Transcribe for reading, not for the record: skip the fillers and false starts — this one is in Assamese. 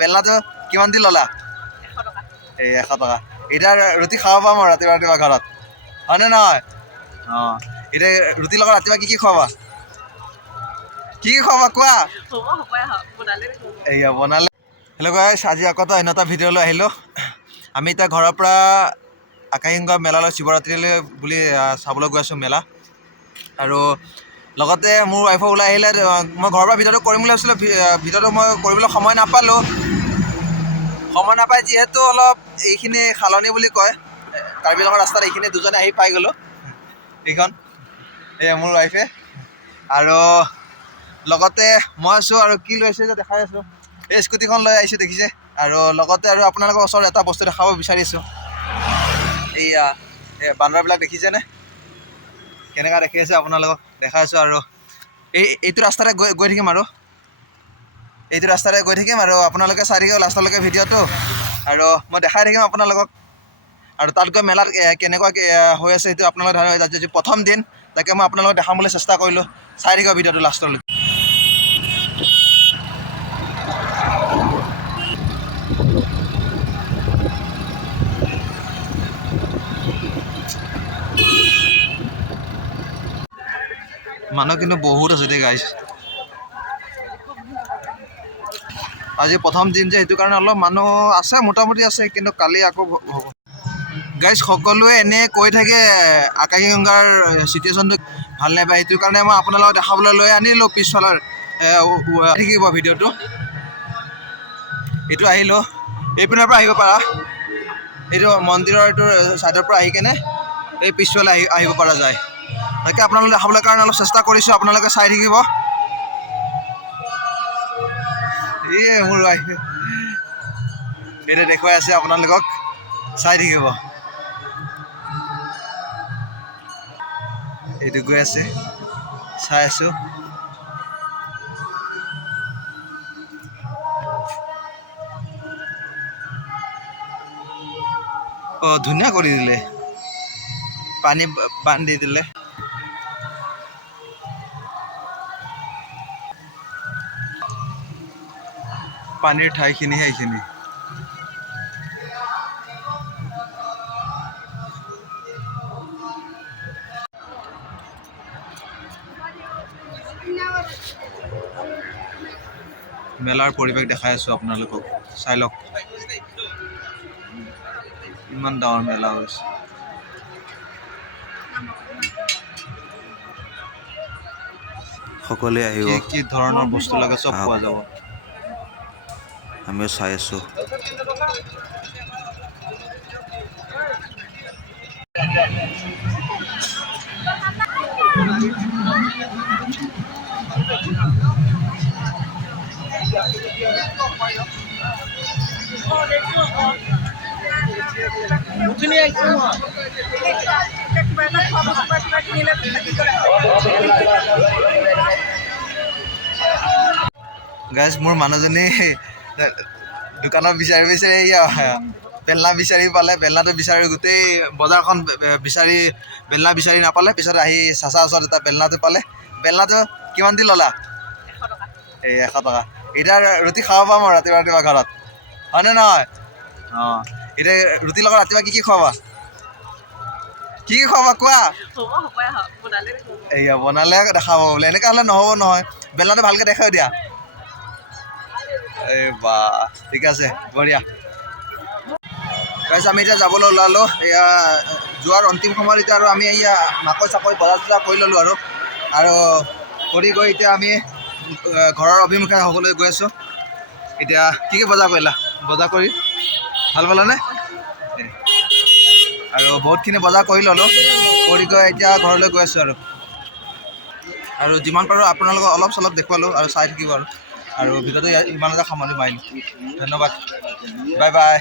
বেলনাটো কিমান দি ল'লা? 100 টকা। এতিয়া ৰুটি খাব পাম আৰু ৰাতিপুৱা ৰাতিপুৱা ঘৰত, হয়নে নহয়? অঁ, এতিয়া ৰুটিৰ লগত ৰাতিপুৱা কি খুৱাবা? কি খুৱাবা কোৱা? এয়া বনালে। হেল্ল' গাইছ, আজি আকৌ এটা অন্য এটা ভিডিঅ'লৈ আহিলোঁ। আমি এতিয়া ঘৰৰ পৰা আকাশীগংগা মেলালৈ শিৱৰাত্ৰিলৈ বুলি চাবলৈ গৈ আছোঁ মেলা। আৰু লগতে মোৰ ৱাইফো ওলাই আহিলে। মই ঘৰৰ পৰা ভিডিঅ'টো কৰিম বুলি ভাবিছিলোঁ, ভিডিঅ'টো মই কৰিবলৈ সময় নাপালোঁ। সময় নাপায় যিহেতু অলপ এইখিনি সালনি বুলি কয় কাৰ্বি আংলঙৰ ৰাস্তাত, এইখিনি দুজনে আহি পাই গ'লোঁ। এইখন এয়া মোৰ ৱাইফে, আৰু লগতে মই আছোঁ। আৰু কি লৈ আছোঁ যে দেখাই আছোঁ, এই স্কুটিখন লৈ আহিছোঁ দেখিছে। আৰু লগতে আৰু আপোনালোকৰ ওচৰত এটা বস্তু দেখাব বিচাৰিছোঁ। এইয়া বান্দৰবিলাক দেখিছেনে কেনেকুৱা দেখি আছে? আপোনালোকক দেখাই আছোঁ। আৰু এইটো ৰাস্তাতে গৈ থাকিম আৰু এইটো ৰাস্তাৰে গৈ থাকিম আৰু আপোনালোকে চাই থাকিব লাষ্টলৈকে ভিডিঅ'টো, আৰু মই দেখাই থাকিম আপোনালোকক। আৰু তাত গৈ মেলাত কেনেকুৱা হৈ আছে সেইটো আপোনালোকে যি প্ৰথম দিন, তাকে মই আপোনালোকক দেখাবলৈ চেষ্টা কৰিলোঁ। চাই থাকিব ভিডিঅ'টো লাষ্টলৈকে। মানুহ কিন্তু বহুত আছে দেই গাইছ। আজি প্ৰথম দিন যে সেইটো কাৰণে অলপ মানুহ আছে, মোটামুটি আছে, কিন্তু কালি আকৌ হ'ব। গাইজ সকলোৱে এনে কৈ থাকে আকাশীগংগাৰ চিটুৱেশ্যনটো ভাল নাপায়, সেইটো কাৰণে মই আপোনালোকক দেখাবলৈ লৈ আনিলোঁ পিছফালৰ থাকিব ভিডিঅ'টো। এইটো আহিলোঁ, এইপিনৰ পৰা আহিব পাৰা, এইটো মন্দিৰৰ এইটো ছাইডৰ পৰা আহি কেনে এই পিছফালে আহিব পৰা যায়। তাকে আপোনালোকে দেখাবলৈ কাৰণে অলপ চেষ্টা কৰিছোঁ, আপোনালোকে চাই থাকিব। এই মোৰ ৱাইফে এতিয়া দেখুৱাই আছে, আপোনালোকক চাই থাকিব। এইটো গৈ আছে, চাই আছোঁ। অঁ, ধুনীয়া কৰি দিলে, পানী বান্ধি দিলে। পানীৰ ঠাইখিনিহে এইখিনি। মেলাৰ পৰিৱেশ দেখাই আছোঁ আপোনালোকক, চাই লওক। ইমান ডাঙৰ মেলা হৈছে। সকলোৱে আহিব, কি ধৰণৰ বস্তু লাগে চব পোৱা যাব। আমিও চাই আছোঁ। গাইজ, মোৰ মানুহজনী দোকানত বিচাৰি বেলনা বিচাৰি পালে, বেলনাটো বিচাৰি গোটেই বজাৰখন বিচাৰি বেলনা বিচাৰি নাপালে। পিছত আহি চাচা ওচৰত এটা বেলনাটো পালে। বেলনাটো কিমান দি ল'লা? 100 টকা। এতিয়া ৰুটি খাব পাম আৰু ৰাতিপুৱা ৰাতিপুৱা ঘৰত, হয়নে নহয়? অঁ, এতিয়া ৰুটিৰ লগত ৰাতিপুৱা কি খুৱাবা? কি খুৱাবা কোৱা? এয়া বনালে দেখাব বোলে, এনেকৈ হ'লে নহ'ব নহয়। বেলনাটো ভালকৈ দেখাই দিয়া। এই বা, ঠিক আছে, বঢ়িয়া। গাইজ, আমি এতিয়া যাবলৈ ওলালোঁ। এয়া যোৱাৰ অন্তিম সময়ত এতিয়া আৰু আমি এয়া মাকৈ চাকৈ বজাৰ চজাৰ কৰি ল'লোঁ আৰু কৰি গৈ এতিয়া আমি ঘৰৰ অভিমুখে হ'বলৈ গৈ আছোঁ। এতিয়া কি বজাৰ কৰিলা? বজাৰ কৰি ভাল পালানে? আৰু বহুতখিনি বজাৰ কৰি ল'লোঁ, কৰি গৈ এতিয়া ঘৰলৈ গৈ আছোঁ। আৰু যিমান পাৰোঁ আপোনালোকক অলপ চলপ দেখুৱালোঁ, আৰু চাই থাকিব। আৰু ভিডিঅ'টো ইমানতে সামৰণি মাৰিলোঁ। ধন্যবাদ, বাই বাই।